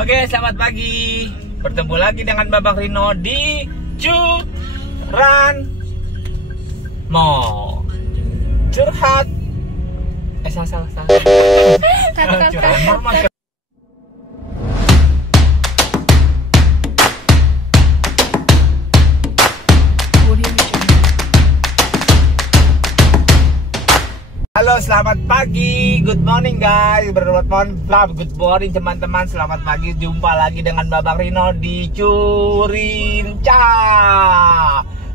Oke, selamat pagi. Bertemu lagi dengan Babang Rino di Curanmo. Curhat. Salah. Curanmo. Halo, selamat pagi, good morning guys, good morning teman-teman, selamat pagi, jumpa lagi dengan Babang Rino di Curinca,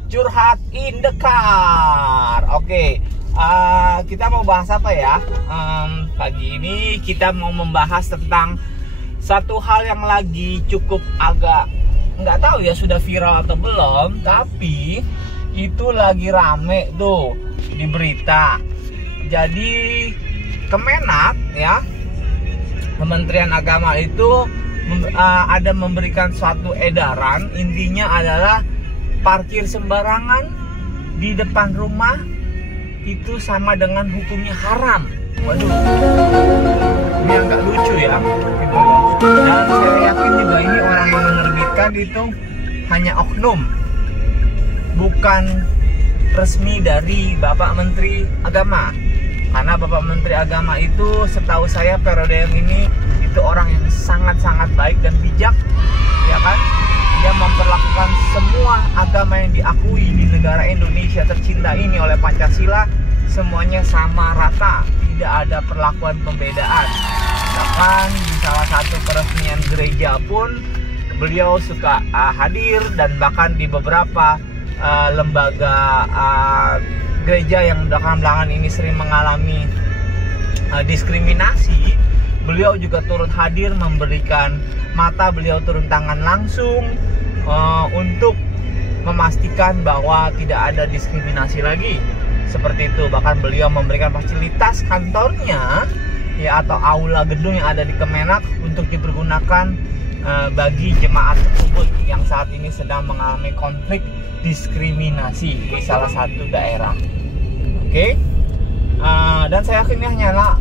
Curhat in the Car. Oke, kita mau bahas apa ya? Pagi ini kita mau membahas tentang satu hal yang lagi cukup agak, nggak tahu ya sudah viral atau belum, tapi itu lagi rame tuh di berita. Jadi Kemenak ya, Kementerian Agama itu ada memberikan suatu edaran, intinya adalah parkir sembarangan di depan rumah itu sama dengan hukumnya haram. Waduh, ini agak lucu ya gitu. Dan saya yakin juga ini orang yang menerbitkan itu hanya oknum, bukan resmi dari Bapak Menteri Agama. Karena Bapak Menteri Agama itu setahu saya periode yang ini itu orang yang sangat-sangat baik dan bijak, ya kan? Dia memperlakukan semua agama yang diakui di negara Indonesia tercinta ini oleh Pancasila semuanya sama rata, tidak ada perlakuan pembedaan. Bahkan di salah satu peresmian gereja pun beliau suka hadir, dan bahkan di beberapa lembaga gereja yang belakangan ini sering mengalami diskriminasi, beliau juga turut hadir, memberikan mata, beliau turun tangan langsung untuk memastikan bahwa tidak ada diskriminasi lagi seperti itu. Bahkan beliau memberikan fasilitas kantornya ya, atau aula gedung yang ada di Kemenak untuk dipergunakan bagi jemaat tersebut yang saat ini sedang mengalami konflik diskriminasi di salah satu daerah. Oke, dan saya yakin ini hanyalah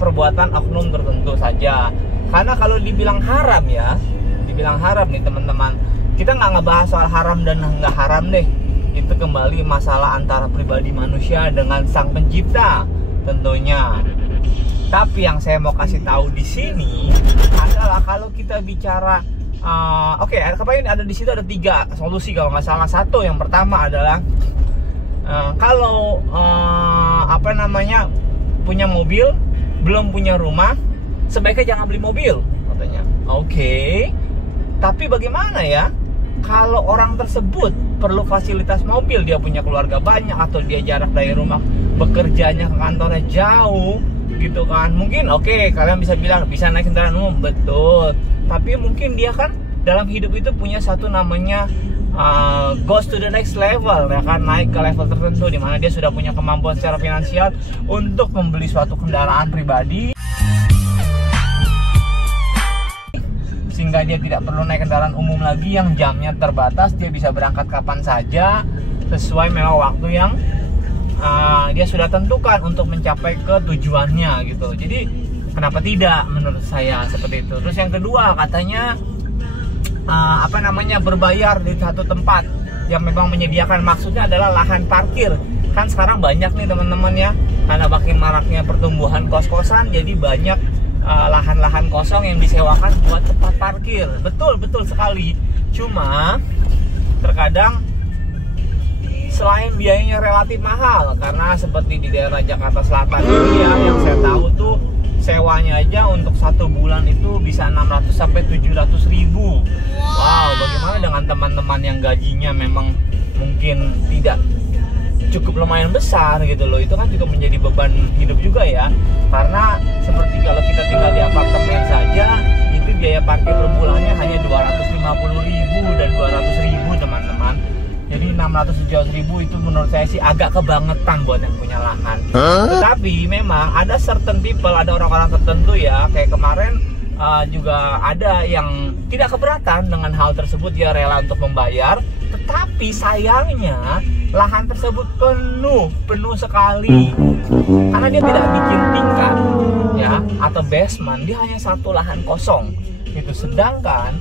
perbuatan oknum tertentu saja. Karena kalau dibilang haram ya, dibilang haram nih teman-teman, kita nggak ngebahas soal haram dan nggak haram deh. Itu kembali masalah antara pribadi manusia dengan sang pencipta tentunya. Tapi yang saya mau kasih tahu di sini adalah kalau kita bicara, oke, kemarin ada di situ ada 3 solusi kalau nggak salah. Satu, yang pertama adalah kalau punya mobil belum punya rumah, sebaiknya jangan beli mobil katanya. Oke. Tapi bagaimana ya kalau orang tersebut perlu fasilitas mobil, dia punya keluarga banyak atau dia jarak dari rumah bekerjanya ke kantornya jauh gitu kan? Mungkin oke, kalian bisa bilang bisa naik kendaraan umum, betul. Tapi mungkin dia kan dalam hidup itu punya satu namanya goes to the next level, ya kan, naik ke level tertentu di mana dia sudah punya kemampuan secara finansial untuk membeli suatu kendaraan pribadi, sehingga dia tidak perlu naik kendaraan umum lagi yang jamnya terbatas. Dia bisa berangkat kapan saja sesuai memang waktu yang dia sudah tentukan untuk mencapai ke tujuannya gitu. Jadi kenapa tidak, menurut saya seperti itu. Terus yang kedua, katanya berbayar di satu tempat yang memang menyediakan, maksudnya adalah lahan parkir. Kan sekarang banyak nih teman-teman ya, karena makin maraknya pertumbuhan kos-kosan, jadi banyak lahan-lahan kosong yang disewakan buat tempat parkir. Betul sekali. Cuma terkadang selain biayanya relatif mahal, karena seperti di daerah Jakarta Selatan ini ya, yang saya tahu tuh sewanya aja untuk 1 bulan itu bisa 600 sampai 700 ribu. Wow, bagaimana dengan teman-teman yang gajinya memang mungkin tidak cukup lumayan besar gitu loh. Itu kan juga menjadi beban hidup juga ya. Karena seperti kalau kita tinggal di apartemen saja, itu biaya parkir per bulannya hanya 250 ribu dan 200 ribu teman-teman. Jadi 600 ribu itu menurut saya sih agak kebangetan buat yang punya lahan. Tetapi memang ada certain people, ada orang-orang tertentu ya, kayak kemarin juga ada yang tidak keberatan dengan hal tersebut, dia rela untuk membayar. Tetapi sayangnya lahan tersebut penuh sekali, karena dia tidak bikin tingkat, ya, atau basement, dia hanya satu lahan kosong gitu. Sedangkan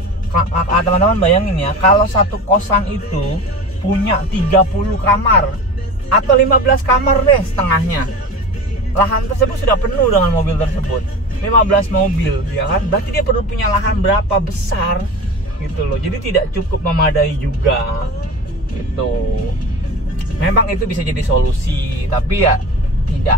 teman-teman bayangin ya, kalau satu kosan itu punya 30 kamar atau 15 kamar deh setengahnya, lahan tersebut sudah penuh dengan mobil tersebut, 15 mobil ya kan, berarti dia perlu punya lahan berapa besar gitu loh. Jadi tidak cukup memadai juga gitu. Memang itu bisa jadi solusi, tapi ya tidak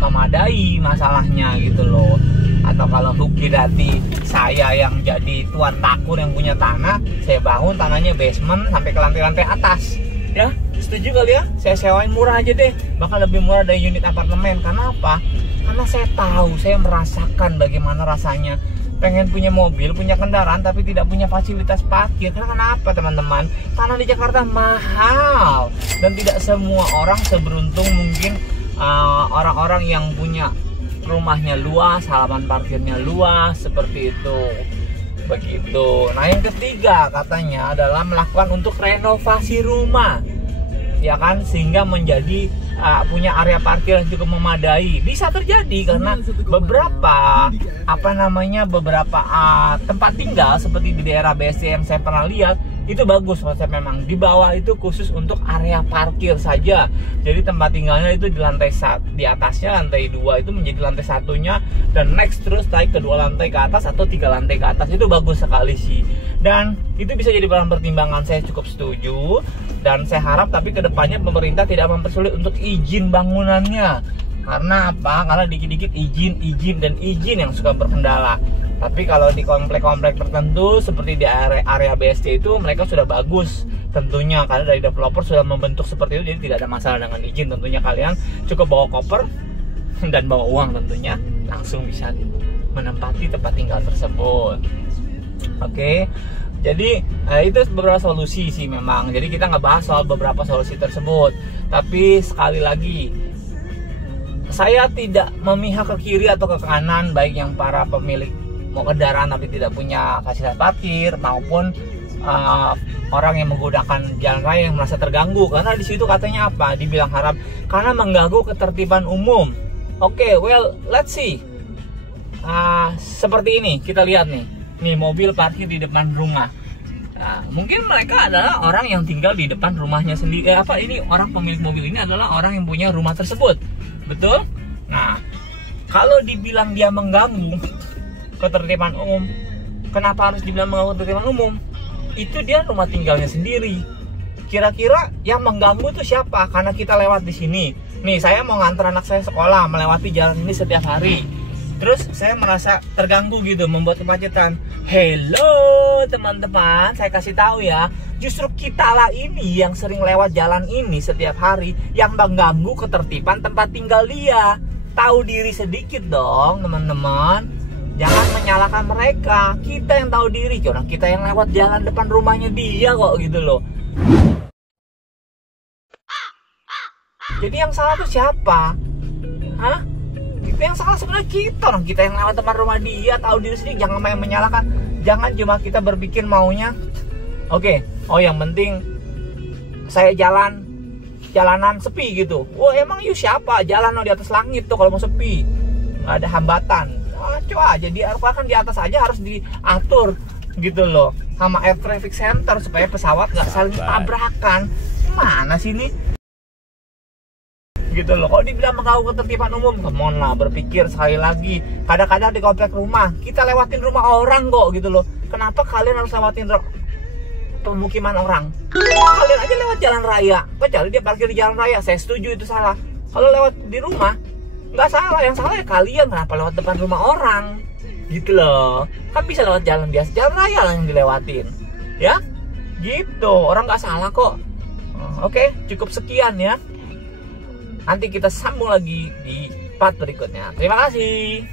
memadai masalahnya gitu loh. Atau kalau hukidati saya yang jadi tuan takur yang punya tanah, saya bangun tanahnya basement sampai ke lantai-lantai atas ya, setuju kali ya, saya sewain murah aja deh, bahkan lebih murah dari unit apartemen. Karena apa? Karena saya tahu, saya merasakan bagaimana rasanya pengen punya mobil, punya kendaraan tapi tidak punya fasilitas parkir. Karena kenapa teman-teman? Tanah di Jakarta mahal dan tidak semua orang seberuntung mungkin orang-orang yang punya rumahnya luas, halaman parkirnya luas seperti itu. Begitu. Nah, yang ketiga katanya adalah melakukan untuk renovasi rumah, ya kan, sehingga menjadi punya area parkir yang cukup memadai. Bisa terjadi karena beberapa beberapa tempat tinggal seperti di daerah BSD yang saya pernah lihat itu bagus konsep, memang di bawah itu khusus untuk area parkir saja. Jadi tempat tinggalnya itu di lantai di atasnya, lantai 2 itu menjadi lantai satunya, dan next terus naik ke 2 lantai ke atas atau 3 lantai ke atas. Itu bagus sekali sih, dan itu bisa jadi bahan pertimbangan. Saya cukup setuju dan saya harap tapi kedepannya pemerintah tidak mempersulit untuk izin bangunannya. Karena apa? Karena dikit-dikit izin yang suka berkendala. Tapi kalau di komplek-komplek tertentu seperti di area BSD itu mereka sudah bagus tentunya, karena dari developer sudah membentuk seperti itu, jadi tidak ada masalah dengan izin. Tentunya kalian cukup bawa koper dan bawa uang, tentunya langsung bisa menempati tempat tinggal tersebut. Oke. Jadi itu beberapa solusi sih memang. Jadi kita nggak bahas soal beberapa solusi tersebut, tapi sekali lagi saya tidak memihak ke kiri atau ke kanan, baik yang para pemilik mau kendaraan tapi tidak punya fasilitas parkir maupun orang yang menggunakan jalan raya yang merasa terganggu. Karena di situ katanya apa? Dibilang haram karena mengganggu ketertiban umum. Oke, well, let's see. Seperti ini kita lihat nih mobil parkir di depan rumah. Nah, mungkin mereka adalah orang yang tinggal di depan rumahnya sendiri. Ini orang pemilik mobil ini adalah orang yang punya rumah tersebut, betul? Nah, kalau dibilang dia mengganggu ketertiban umum, kenapa harus dibilang mengganggu ketertiban umum? Itu dia rumah tinggalnya sendiri. Kira-kira yang mengganggu itu siapa? Karena kita lewat di sini. Nih, saya mau nganter anak saya sekolah, melewati jalan ini setiap hari. Terus saya merasa terganggu gitu, membuat kemacetan. Hello teman-teman, saya kasih tahu ya, justru kita lah ini yang sering lewat jalan ini setiap hari yang mengganggu ketertiban tempat tinggal dia. Tahu diri sedikit dong teman-teman. Jangan menyalahkan mereka, kita yang tahu diri, orang kita yang lewat jalan depan rumahnya dia kok gitu loh. Jadi yang salah tuh siapa? Hah? Itu yang salah sebenarnya kita, orang kita yang lewat depan rumah dia, tahu diri sendiri. Jangan main menyalahkan, jangan cuma kita berpikir maunya. Oke, yang penting saya jalanan sepi gitu. Emang you siapa? Jalan di atas langit tuh kalau mau sepi, nggak ada hambatan. Coba aja kan di atas aja harus diatur gitu loh sama air traffic center supaya pesawat nggak saling tabrakan. Mana sih ini gitu loh. Kalau dibilang mengganggu ketertiban umum, come on lah, berpikir sekali lagi. Kadang-kadang di komplek rumah kita lewatin rumah orang kok gitu loh. Kenapa kalian harus lewatin pemukiman orang? Kalian aja lewat jalan raya, kecuali dia parkir di jalan raya, saya setuju itu salah. Kalau lewat di rumah nggak salah, yang salah ya kalian, kenapa lewat depan rumah orang gitu loh. Kan bisa lewat jalan biasa, jalan raya lah yang dilewatin ya gitu, orang nggak salah kok. Oke, cukup sekian ya, nanti kita sambung lagi di part berikutnya. Terima kasih.